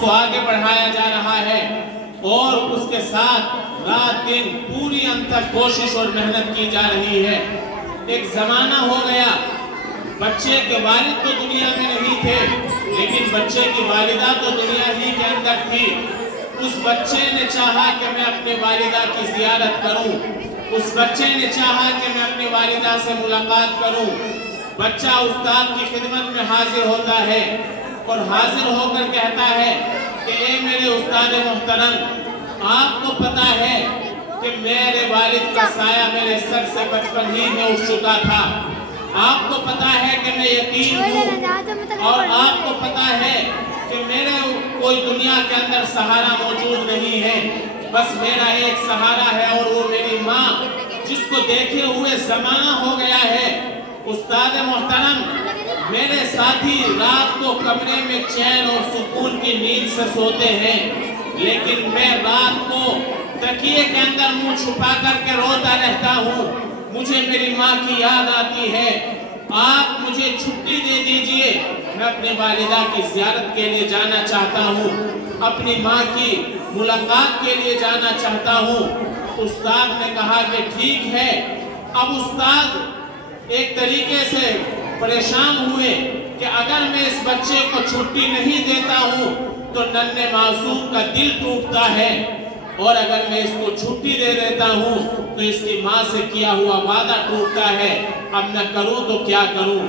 کو آگے بڑھایا جا رہا ہے اور اس کے ساتھ رات دن پوری انتھک کوشش اور محنت کی جا رہی ہے۔ ایک زمانہ ہو گیا بچے کے والد تو دنیا میں نہیں تھے، لیکن بچے کی والدہ تو دنیا ہی کے اندر تھی۔ اس بچے نے چاہا کہ میں اپنے والدہ کی زیارت کروں، اس بچے نے چاہا کہ میں اپنی والدہ سے ملاقات کروں۔ بچہ استاد کی خدمت میں حاضر ہوتا ہے اور حاضر ہو کر کہتا ہے کہ اے میرے استاد محترم، آپ کو پتا ہے کہ میرے والد کا سایہ میرے سر سے بچپن ہی میں اٹھ چکا تھا، آپ کو پتا ہے کہ میں یتیم ہوں اور آپ کو پتا ہے کہ میرے کوئی دنیا کے اندر سہارا موجود نہیں ہے، بس میرا ایک سہارا ہے اور وہ میری ماں، جس کو دیکھے ہوئے زمانہ ہو گیا ہے۔ استاد محترم، میرے ساتھی رات کو کمرے میں چین اور سکون کی نیند سے سوتے ہیں، لیکن میں رات کو تکیے کے اندر منہ چھپا کر کے روتا رہتا ہوں، مجھے میری ماں کی یاد آتی ہے۔ آپ مجھے چھٹی دے دیجئے، میں اپنی والدہ کی زیارت کے لیے جانا چاہتا ہوں، اپنی ماں کی ملاقات کے لیے جانا چاہتا ہوں۔ استاد نے کہا کہ ٹھیک ہے۔ اب استاد ایک طریقے سے پریشان ہوئے کہ اگر میں اس بچے کو چھٹی نہیں دیتا ہوں تو ننھے معصوم کا دل ٹوٹتا ہے، اور اگر میں اس کو چھٹی دے دیتا ہوں تو اس کی ماں سے کیا ہوا وعدہ ٹوٹتا ہے، اب میں کروں تو کیا کروں۔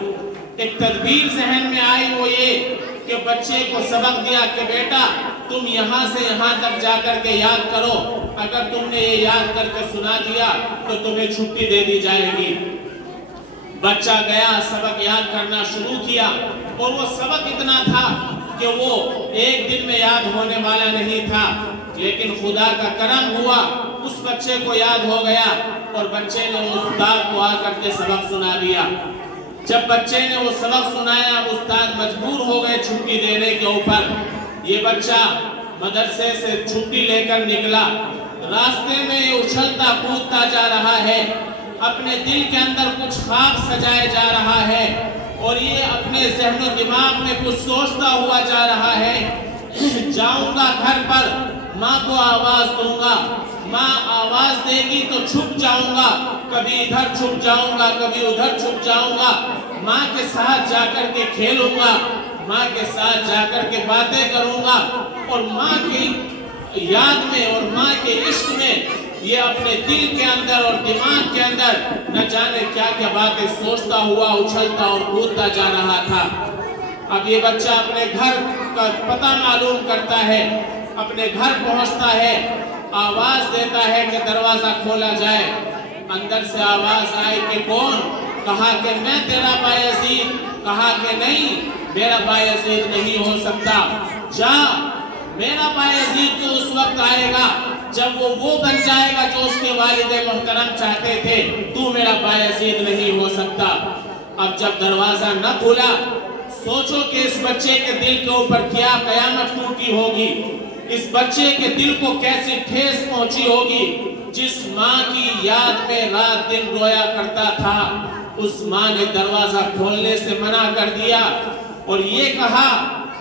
ایک تدبیر ذہن میں آئی، وہ یہ کہ بچے کو سبق دیا کہ بیٹا تم یہاں سے یہاں تک جا کر کے یاد کرو، اگر تم نے یہ یاد کر کے سنا دیا تو تمہیں چھٹی دے دی جائے گی۔ بچہ گیا، سبق یاد کرنا شروع کیا، اور وہ سبق اتنا تھا کہ وہ ایک دن میں یاد ہونے والا نہیں تھا، لیکن خدا کا کرم ہوا، اس بچے کو یاد ہو گیا اور بچے نے استاد کو آ کر کے سبق سنا دیا۔ جب بچے نے وہ سبق سنایا، استاد مجبور ہو گئے چھٹی دینے کے اوپر۔ یہ بچہ مدرسے سے چھٹی لے کر نکلا، راستے میں اچھلتا کودتا جا رہا ہے، اپنے دل کے اندر کچھ خواب سجائے جا رہا ہے، اور یہ اپنے ذہن و دماغ میں کچھ سوچتا ہوا جا رہا ہے، جاؤں گا گھر پر، ماں کو آواز دوں گا، ماں آواز دے گی تو چھپ جاؤں گا، کبھی ادھر چھپ جاؤں گا، کبھی ادھر چھپ جاؤں گا، ماں کے ساتھ جا کر کے کھیلوں گا، ماں کے ساتھ جا کر کے باتیں کروں گا، اور ماں کی یاد میں اور ماں کے عشق میں یہ اپنے دل کے اندر اور دماغ کے اندر نہ جانے کیا کیا باتیں سوچتا ہوا اچھلتا اور کودتا جا رہا تھا۔ اب یہ بچہ اپنے گھر کا پتہ معلوم کرتا ہے، اپنے گھر پہنچتا ہے، آواز دیتا ہے کہ دروازہ کھولا جائے۔ اندر سے آواز آئی کہ کون؟ کہا کہ میں تیرا بایزید۔ کہا کہ نہیں، میرا بایزید نہیں ہو سکتا، جا، میرا بایزید تو اس وقت آئے گا جب وہ بن جائے گا جو اس کے والد محترم چاہتے تھے، تو میرا بایزید نہیں ہو سکتا۔ اب جب دروازہ نہ کھولا، سوچو کہ اس بچے کے دل کے اوپر کیا قیامت ٹوٹی ہوگی، اس بچے کے دل کو کیسی ٹھیس پہنچی ہوگی۔ جس ماں کی یاد میں رات دن رویا کرتا تھا، اس ماں نے دروازہ کھولنے سے منع کر دیا اور یہ کہا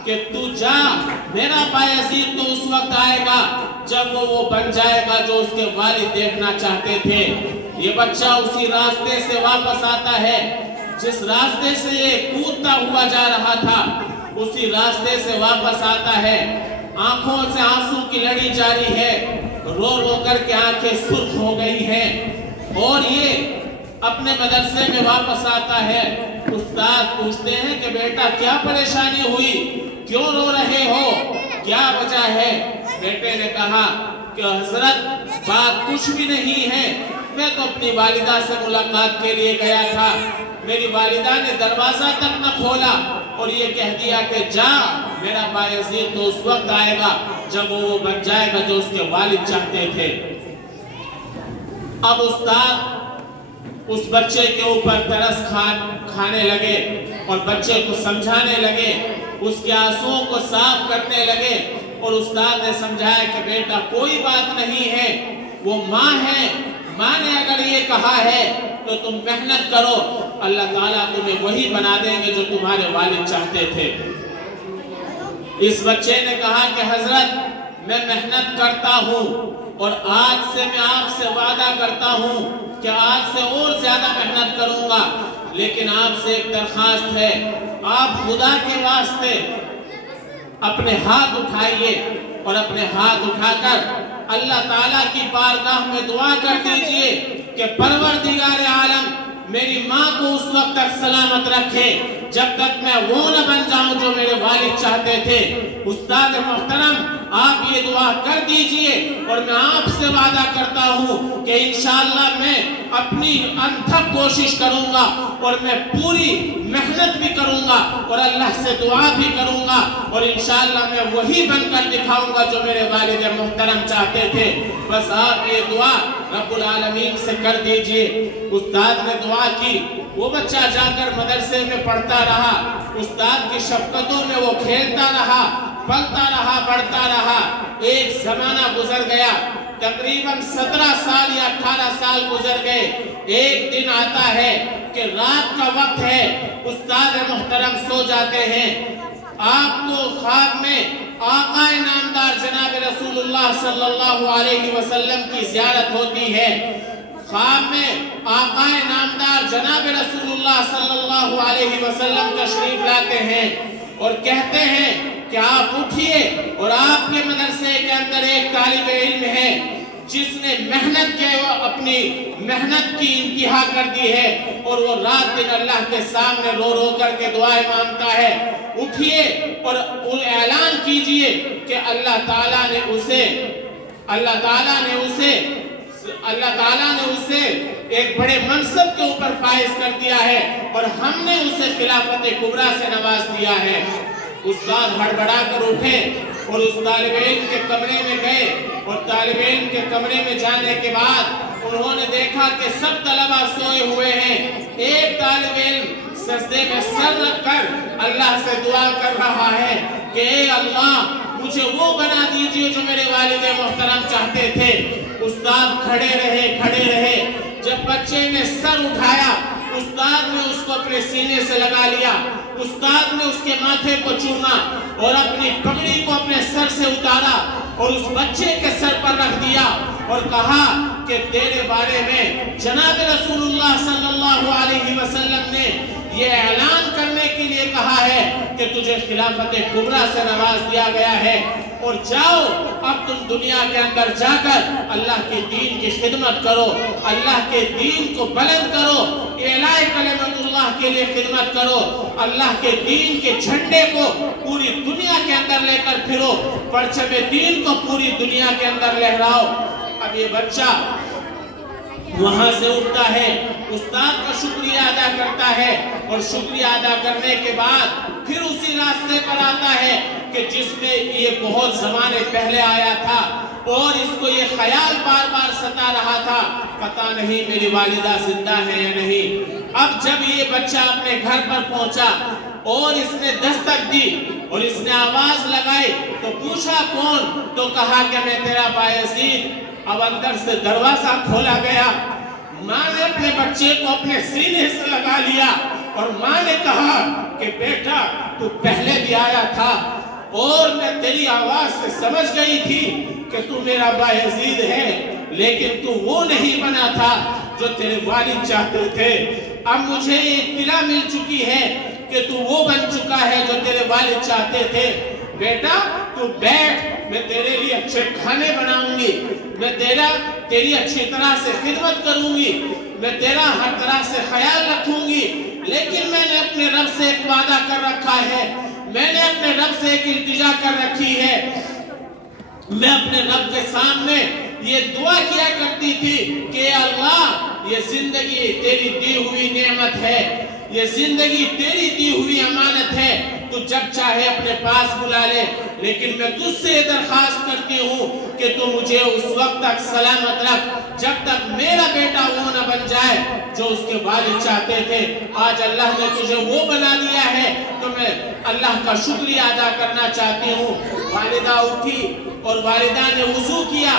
کہ تو جا، میرا بایزید تو اس وقت آئے گا جب وہ بن جائے گا جو اس کے والد دیکھنا چاہتے تھے۔ یہ بچہ اسی راستے سے واپس آتا ہے جس راستے سے یہ کودتا ہوا جا رہا تھا، اسی راستے سے واپس آتا ہے، آنکھوں سے آنسو کی لڑی جاری ہے، رو رو کر کے آنکھیں سرخ ہو گئی ہیں، اور یہ اپنے مدرسے میں واپس آتا ہے۔ استاد پوچھتے ہیں کہ بیٹا کیا پریشانی ہوئی، کیوں رو رہے ہو، کیا وجہ ہے؟ بیٹے نے کہا کہ حضرت بات کچھ بھی نہیں ہے، میں تو اپنی والدہ سے ملاقات کے لیے گیا تھا، میری والدہ نے دروازہ تک نہ کھولا اور یہ کہہ دیا کہ جا، میرا بایزید تو اس وقت آئے گا جب وہ بن جائے گا جو اس کے والد چاہتے تھے۔ اب استاد اس بچے کے اوپر ترس کھانے لگے اور بچے کو سمجھانے لگے، اس کے آنسوؤں کو صاف کرنے لگے، اور استاد نے سمجھایا کہ بیٹا کوئی بات نہیں ہے، وہ ماں ہے، ماں نے اگر یہ کہا ہے تو تم محنت کرو، اللہ تعالیٰ تمہیں وہی بنا دیں گے جو تمہارے والد چاہتے تھے۔ اس بچے نے کہا کہ حضرت میں محنت کرتا ہوں اور آج سے میں آپ سے وعدہ کرتا ہوں کہ آج سے اور زیادہ محنت کروں گا، لیکن آپ سے ایک درخواست ہے، آپ خدا کے واسطے اپنے ہاتھ اٹھائیے اور اپنے ہاتھ اٹھا کر اللہ تعالیٰ کی بارگاہ میں دعا کر دیجئے کہ پروردگار عالم میری ماں کو اس وقت تک سلامت رکھے جب تک میں وہ نہ بن جاؤں جو میرے والد چاہتے تھے۔ استاد محترم، آپ یہ دعا کر دیجئے اور میں آپ سے وعدہ کرتا ہوں کہ انشاءاللہ میں اپنی انتھک کوشش کروں گا اور میں پوری محنت بھی کروں گا اور اللہ سے دعا بھی کروں گا اور انشاءاللہ میں وہی بن کر دکھاؤں گا جو میرے والد محترم چاہتے تھے۔ بس آپ یہ دعا رب العالمین سے کر دیجئے۔ استاد نے دعا کی، وہ بچہ جا کر مدرسے میں پڑھتا رہا، استاد کی شفقتوں میں وہ کھیلتا رہا، پلتا رہا، بڑھتا رہا۔ ایک زمانہ گزر گیا، تقریباً 17 سال یا 18 سال گزر گئے۔ ایک دن آتا ہے کہ رات کا وقت ہے، استاد محترم سو جاتے ہیں، آپ کو خواب میں آقا نامدار جناب رسول اللہ صلی اللہ علیہ وسلم کی زیارت ہوتی ہے۔ خواب میں آقا نامدار جناب رسول اللہ صلی اللہ علیہ وسلم تشریف لاتے ہیں اور کہتے ہیں کہ آپ اٹھئے اور آپ کے مدرسے کے اندر ایک طالب علم ہے جس نے محنت کے اپنی محنت کی انتہا کر دی ہے اور وہ رات دن اللہ کے سامنے رو رو کر کے دعائیں مانگتا ہے۔ اٹھئے اور اعلان کیجئے کہ اللہ تعالیٰ نے اسے ایک بڑے منصب کے اوپر فائز کر دیا ہے اور ہم نے اسے خلافت کبریٰ سے نواز دیا ہے۔ استاد ہڑبڑا کر اٹھے اور اس طالب علم کے کمرے میں گئے اور طالب علم کے کمرے میں جانے کے بعد انہوں نے دیکھا کہ سب طلبہ سوئے ہوئے ہیں۔ ایک طالب علم سجدے میں سر رکھ کر اللہ سے دعا کر رہا ہے کہ اے اللہ مجھے وہ بنا دیجئے جو میرے والد محترم چاہتے تھے۔ استاد کھڑے رہے، جب بچے نے سر اٹھایا استاد نے اس کو اپنے سینے سے لگا لیا، استاد نے اس کے ماتھے کو چوما اور اپنی پگڑی کو اپنے سر سے اتارا اور اس بچے کے سر پر رکھ دیا اور کہا کہ تیرے بارے میں جناب رسول اللہ صلی اللہ علیہ وسلم نے یہ اعلان کرنے کے لیے کہا ہے کہ تجھے خلافت کبریٰ سے نواز دیا گیا ہے اور جاؤ اب تم دنیا کے اندر جا کر اللہ کے دین کی خدمت کرو، اللہ کے دین کو بلند کرو، اعلاء کلمت اللہ کے لیے خدمت کرو، اللہ کے دین کے جھنڈے کو پوری دنیا کے اندر لے کر پھرو، پرچم دین کو پوری دنیا کے اندر لہراؤ۔ اب یہ بچہ وہاں سے اٹھتا ہے، استاد کا شکریہ ادا کرتا ہے اور شکریہ ادا کرنے کے بعد پھر اسی راستے پر آتا ہے کہ جس میں یہ بہت زمانے پہلے آیا تھا اور اس کو یہ خیال بار بار ستا رہا تھا پتہ نہیں میری والدہ زندہ ہے یا نہیں۔ اب جب یہ بچہ اپنے گھر پر پہنچا اور اس نے دستک دی اور اس نے آواز لگائی تو پوچھا کون؟ تو کہا کہ میں تیرا بایزید۔ اب اندر سے دروازہ کھولا گیا، ماں نے اپنے بچے کو اپنے سینے سے لگا لیا اور ماں نے کہا کہ بیٹا تو پہلے بھی آیا تھا اور میں تیری آواز سے سمجھ گئی تھی کہ تو میرا بایزید ہے، لیکن تو وہ نہیں بنا تھا جو تیرے والد چاہتے تھے۔ اب مجھے یہ اطلاع مل چکی ہے کہ تو وہ بن چکا ہے جو تیرے والد چاہتے تھے۔ بیٹا تو بیٹھ، میں تیرے لیے اچھے کھانے بناؤں گی، میں تیری اچھی طرح سے خدمت کروں گی، میں تیرا ہر طرح سے خیال رکھوں گی، لیکن میں نے اپنے رب سے ایک وعدہ کر رکھا ہے، میں نے اپنے رب سے ایک التجا کر رکھی ہے۔ میں اپنے رب کے سامنے یہ دعا کیا کرتی تھی کہ اے اللہ یہ زندگی تیری دی ہوئی نعمت ہے، یہ زندگی تیری دی ہوئی امانت ہے، تو جب چاہے اپنے پاس بلا لے، لیکن میں تجھ سے درخواست کرتی ہوں کہ تو مجھے اس وقت تک سلامت رکھ جب تک میرا بیٹا وہ نہ بن جائے جو اس کے والد چاہتے تھے۔ آج اللہ نے تجھے وہ بنا دیا ہے تو میں اللہ کا شکریہ ادا کرنا چاہتی ہوں۔ والدہ اٹھی اور والدہ نے وضو کیا،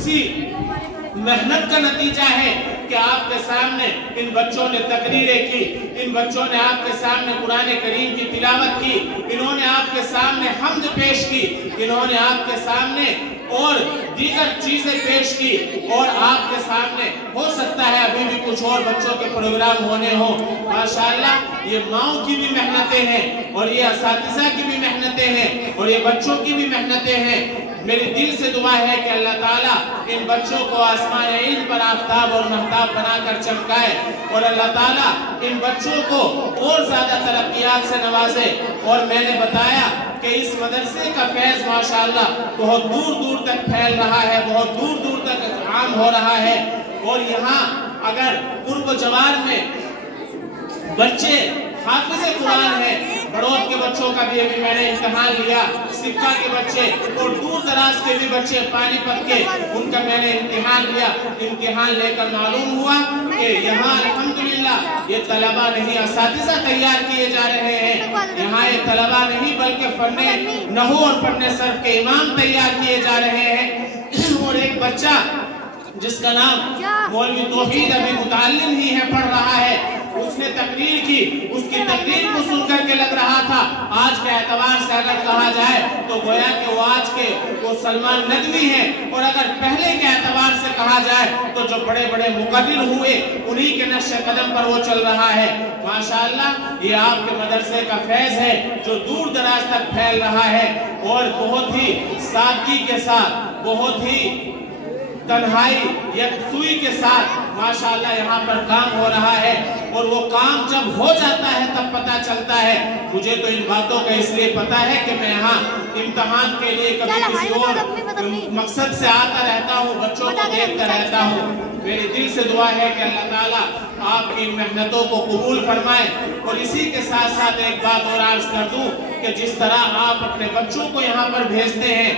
اسی محنت کا نتیجہ ہے کہ آپ کے سامنے ان بچوں نے تقریریں کی، ان بچوں نے آپ کے سامنے قرآن کریم کی تلاوت کی، انہوں نے آپ کے سامنے حمد پیش کی، انہوں نے آپ کے سامنے اور دیگر چیزیں پیش کی، اور آپ کے سامنے ہو سکتا ہے ابھی بھی کچھ اور بچوں کے پروگرام ہونے ہوں۔ ماشاءاللہ یہ ماؤں کی بھی محنتیں ہیں، اور یہ اساتذہ کی بھی محنتیں ہیں، اور یہ بچوں کی بھی محنتیں ہیں۔ میری دل سے دعا ہے کہ اللہ تعالیٰ ان بچوں کو آسمان علم پر آفتاب اور مہتاب بنا کر چمکائے، اور اللہ تعالیٰ ان بچوں کو اور زیادہ ترقیات سے نوازے۔ اور میں نے بتایا کہ اس مدرسے کا فیض ماشاءاللہ بہت دور دور تک پھیل رہا ہے، بہت دور دور تک عام ہو رہا ہے، اور یہاں اگر قرب و جوار میں بچے حافظ قرآن ہیں، بڑوت کے بچوں کا بھی ابھی میں نے امتحان لیا، سکھا کے بچے اور دور دراز کے بھی بچے، پانی پت کے، ان کا میں نے امتحان لیا۔ امتحان لے کر معلوم ہوا کہ یہاں الحمدللہ یہ طلبہ نہیں اساتذہ تیار کیے جا رہے ہیں، یہاں یہ طلبہ نہیں بلکہ فن نحو اور فن صرف کے امام تیار کیے جا رہے ہیں۔ اور ایک بچہ جس کا نام مولوی توحید ابھی متعلم ہی ہے، پڑھ رہا ہے، اس نے تقریر کی، اس کی تقریر کو سن کر کے لگ رہا تھا آج کے اعتبار سے اگر کہا جائے تو گویا کہ وہ آج کے وہ سلمان ندوی ہیں، اور اگر پہلے کے اعتبار سے کہا جائے تو جو بڑے بڑے مقرر ہوئے انہی کے نقش قدم پر وہ چل رہا ہے۔ ماشاءاللہ یہ آپ کے مدرسے کا فیض ہے جو دور دراز تک پھیل رہا ہے، اور بہت ہی سادگی کے ساتھ، بہت ہی تنہائی یکسوئی کے ساتھ ماشاءاللہ یہاں پر کام ہو رہا ہے، اور وہ کام جب ہو جاتا ہے تب پتہ چلتا ہے۔ مجھے تو ان باتوں کا اس لیے پتا ہے کہ میں یہاں امتحان کے لیے کبھی کسی اور مقصد سے آتا رہتا ہوں، بچوں کو دیکھتا رہتا ہوں۔ میری دل سے دعا ہے کہ اللہ تعالیٰ آپ کی محنتوں کو قبول فرمائے، اور اسی کے ساتھ ساتھ ایک بات اور عرض کر دوں کہ جس طرح آپ اپنے بچوں کو یہاں پر بھیجتے ہیں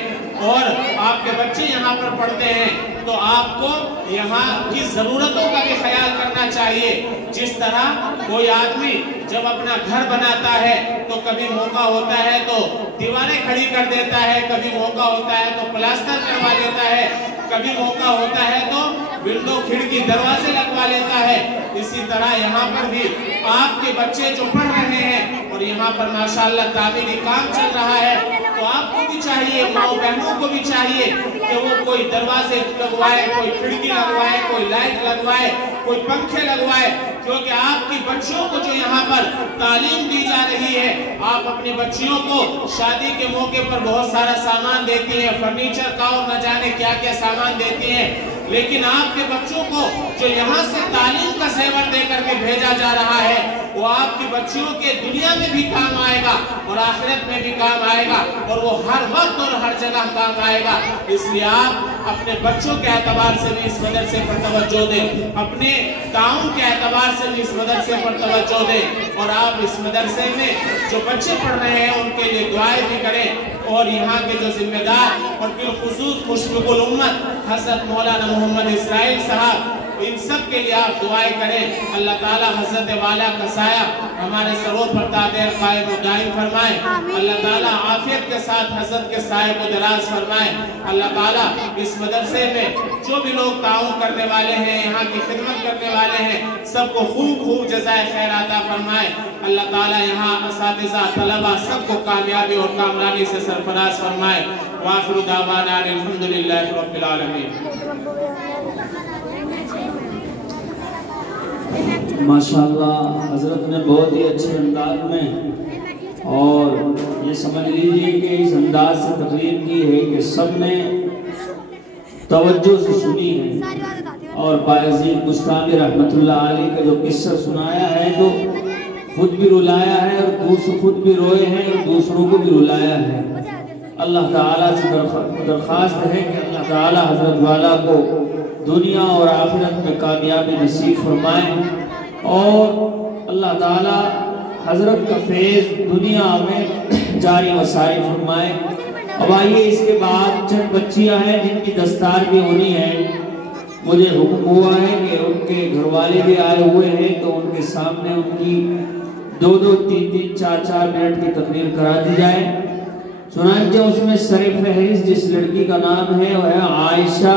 اور آپ کے بچے یہاں پر پڑھتے ہیں، تو آپ کو یہاں کی ضرورتوں کا بھی خیال کرنا چاہیے۔ جس طرح کوئی آدمی جب اپنا گھر بناتا ہے تو کبھی موقع ہوتا ہے تو دیواریں کھڑی کر دیتا ہے، کبھی موقع ہوتا ہے تو پلاسٹر کروا لیتا ہے، کبھی موقع ہوتا ہے تو ونڈو کھڑکی دروازے لگوا لیتا ہے۔ اسی طرح یہاں پر بھی آپ کے بچے جو پڑھ رہے ہیں اور یہاں پر ماشاءاللہ تعمیری کام چل رہا ہے، تو آپ کو بھی چاہیے، ماؤں بہنوں کو بھی چاہیے کہ وہ کوئی دروازے لگوائے، کوئی کھڑکی لگوائے، کوئی لائٹ لگوائے، کوئی پنکھے لگوائے، کیونکہ آپ کی بچیوں کو جو یہاں پر تعلیم دی جا رہی ہے، آپ اپنی بچیوں کو شادی کے موقع پر بہت سارا سامان دیتی ہیں، فرنیچر کا اور نہ جانے کیا کیا سامان دیتی ہیں، لیکن آپ کے بچوں کو جو یہاں سے تعلیم کا زیور دے کر کے بھیجا جا رہا ہے، وہ آپ کی بچیوں کے دنیا میں بھی کام آئے گا اور آخرت میں بھی کام آئے گا، اور وہ ہر وقت اور ہر جگہ کام آئے گا۔ اس لیے آپ اپنے بچوں کے اعتبار سے بھی اس مدرسے پر توجہ دیں، اپنے تعاون کے اعتبار سے بھی اس مدرسے پر توجہ دیں، اور آپ اس مدرسے میں جو بچے پڑھ رہے ہیں ان کے لیے دعائیں بھی کریں، اور یہاں کے جو ذمہ دار اور بالخصوص مشفق الامت حضرت مولانا محمد اسرائیل صاحب، ان سب کے لیے آپ دعائیں کریں۔ اللہ تعالیٰ حضرت والا کا سایہ ہمارے سروں پر دائر قائم و دائم فرمائے، اللہ تعالیٰ عافیت کے ساتھ حضرت کے سایہ کو دراز فرمائے۔ اللہ تعالیٰ اس مدرسے میں جو بھی لوگ تعاون کرنے والے ہیں، یہاں کی خدمت کرنے والے ہیں، سب کو خوب خوب جزائے خیر عطا فرمائے۔ اللہ تعالیٰ یہاں اساتذہ طلبہ سب کو کامیابی اور کامرانی سے سرفراز فرمائے۔ وآخر دعوانا الحمدللہ رب العالمین۔ ماشاءاللہ حضرت نے بہت ہی اچھے انداز میں اور یہ سمجھ لیجئے کہ اس انداز سے تقریر کی ہے کہ سب نے توجہ سے سنی ہے، اور باعزید بستانی رحمت اللہ علیہ کا جو قصہ سنایا ہے، جو خود بھی رلایا ہے اور خود بھی روئے ہیں اور دوسروں کو بھی رلایا ہے۔ اللہ تعالیٰ سے درخواست ہے کہ اللہ تعالیٰ حضرت والا کو دنیا اور آخرت میں کامیابی نصیب فرمائے، اور اللہ تعالیٰ حضرت کا فیض دنیا میں جاری وسائل فرمائے۔ اب آئیے اس کے بعد چند بچیاں ہیں جن کی دستار بھی ہونی ہے، مجھے حکم ہوا ہے کہ ان کے گھر والے بھی آئے ہوئے ہیں، تو ان کے سامنے ان کی 2-2, 3-3, 4-4 منٹ کی تقریر کرا دی جائے۔ چنانچہ اس میں سر فہرست جس لڑکی کا نام ہے وہ ہے عائشہ